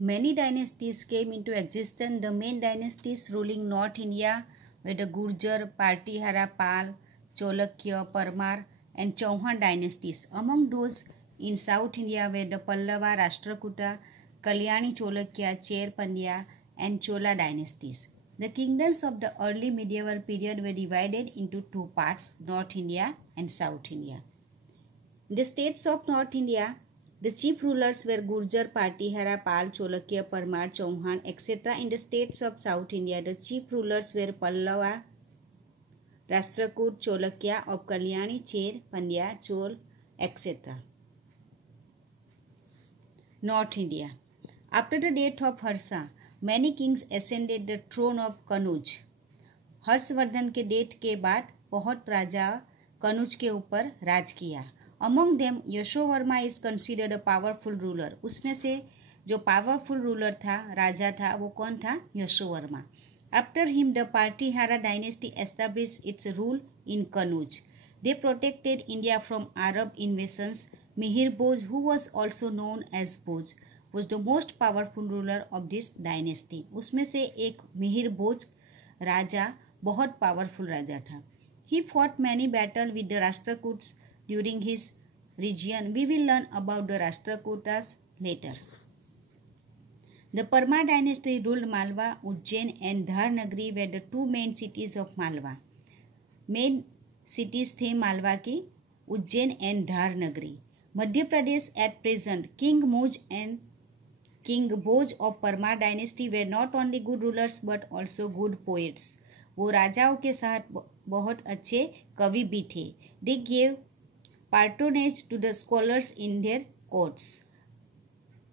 Many dynasties came into existence. The main dynasties ruling North India were the Gurjar, Partihara, Pal, Cholakya, Parmar and Chauhan dynasties. Among those in South India were the Pallava, Rashtrakuta, Kalyani Cholakya, Cher Pandya and Chola dynasties. The kingdoms of the early medieval period were divided into two parts, North India and South India. In the states of North India, the chief rulers were Gurjar, Partihara, Pal, Cholakya, Parmar, Chauhan, etc. In the states of South India, the chief rulers were Pallava, Rashtrakuta, Cholakya of Kalyani, Cher, Pandya, Chol, etc. North India. After the death of Harsha, many kings ascended the throne of Kanuj. Harshvardhan के death के बाद बहुत राजा कनुज के ऊपर राज किया. Among them, Yashovarma is considered a powerful ruler. उसमें से जो पावरफुल रूलर था, राजा था, वो कौन था? Yashovarma. After him, the Partihara dynasty established its rule in Kanuj. They protected India from Arab invasions. Mihir Bhoj, who was also known as Bhoj, was the most powerful ruler of this dynasty. उसमें से एक मिहिर भोज राजा बहुत powerful राजा था. He fought many battles with the Rashtrakutas during his region. We will learn about the Rashtrakutas later. The Parmar dynasty ruled Malwa, Ujjain and Dharnagari were the two main cities of Malwa. Main cities थे मालवा की Ujjain and Dharanagari. Madhya Pradesh at present, King Muj and King Bhoj of Parmar dynasty were not only good rulers but also good poets. वो राजाओं के साथ बहुत अच्छे कवि भी थे. They gave patronage to the scholars in their courts.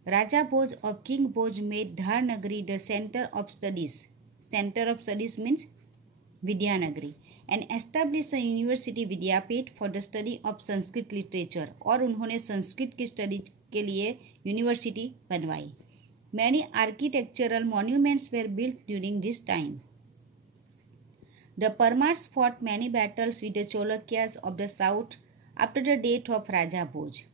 Raja Bhoj of King Bhoj made Dharnagari the center of studies. Center of studies means Vidyanagari. And established a university Vidyapit for the study of Sanskrit literature. और उन्होंने संस्कृत की study के लिए university बनवाई. Many architectural monuments were built during this time. The Parmars fought many battles with the Cholukyas of the south after the death of Raja Bhoj.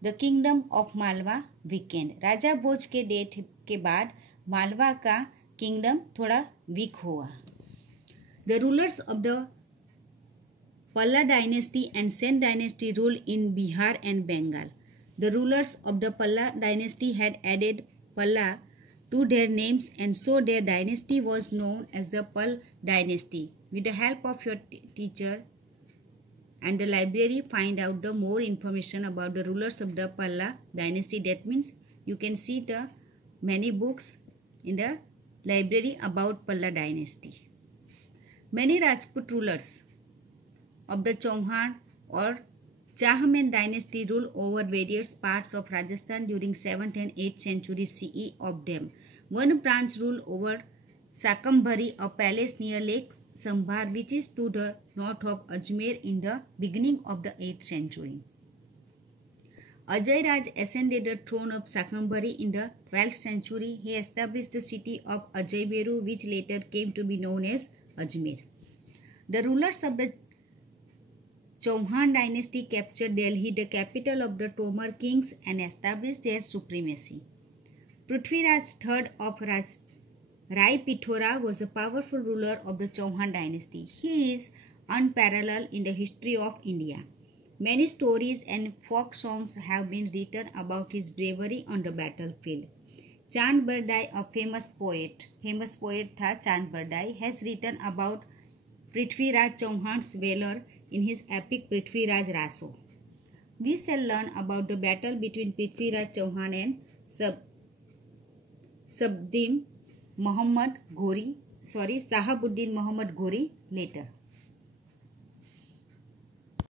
The kingdom of Malwa weakened. राजा भोज के death के बाद मालवा का kingdom थोड़ा week हुआ. The rulers of the Palla dynasty and Sen dynasty ruled in Bihar and Bengal. The rulers of the Palla dynasty had added Palla to their names and so their dynasty was known as the Pal dynasty. With the help of your teacher and the library, find out the more information about the rulers of the Palla dynasty. That means you can see the many books in the library about Palla dynasty. Many Rajput rulers of the Chauhan or Chahman dynasty ruled over various parts of Rajasthan during 7th and 8th century CE. Of them, one branch ruled over Sakambari, a palace near Lake Sambhar, which is to the north of Ajmer in the beginning of the 8th century. Ajay Raj ascended the throne of Sakambari in the 12th century. He established the city of Ajayberu, which later came to be known as Ajmer. The rulers of the Chauhan dynasty captured Delhi, the capital of the Tomar kings, and established their supremacy. Prithviraj III of Rai Pithora was a powerful ruler of the Chauhan dynasty. He is unparalleled in the history of India. Many stories and folk songs have been written about his bravery on the battlefield. Chand Bardai, a famous poet था Chand Bardai, has written about Prithviraj Chauhan's valor in his epic Prithviraj Raso. We shall learn about the battle between Prithviraj Chauhan and Sahabuddin Muhammad Ghori later.